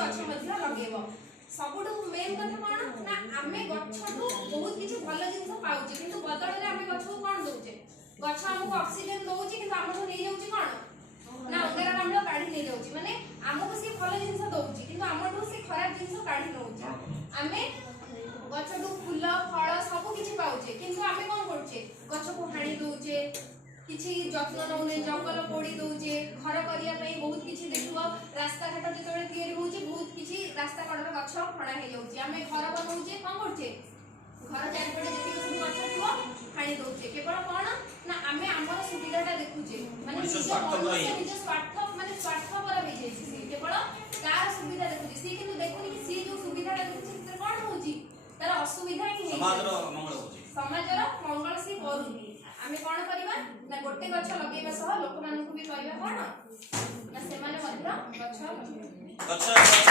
गछ मध्ये लगेबो सबुठु मेन कथा कोन ना आमे गछटु बहुत किछि भलो जिंस पाउचे किंतु बदल रे आमे गछो कोन दोचे गछ हमको ऑक्सीजन दोउची किंतु हमको नै जाउची कोन ना अंगारकाम्ल काढी नै जाउची माने हमको से भलो जिंस दोउची किंतु हमटु से खराब जिंस काढी नउची आमे गछटु फूल फल सब किछि पाउचे किंतु आमे कोन करचे गछ को हाणी दोउचे किछि जत्न नउने जंगल पोड़ी दोउचे घर करिया पई बहुत किछि देखबो रास्ता घाट जेतबे तयारी होउची बहुत किछि रास्ता कड़र गछ फड़ा हे जाउची आमे घर बनौचे कोन करचे घर चार पड़े जेति सब गछ थो हाणी दोउचे केवल कोन ना आमे हमर सुविधाटा देखुचे माने निज स्वार्थ माने स्वार्थ पर हो जेछि केवल कार सुविधा देखुची सी किंतु देखुनी कि सी जो सुविधाटा देखुची से कोन होउची तार असुविधा ही समाजर मंगल सी करूनी आमे कोन करिबा ना गोटे गछ लगेबा सह लोक मानकु भी कहबा कोन ना से माने मध्य गछ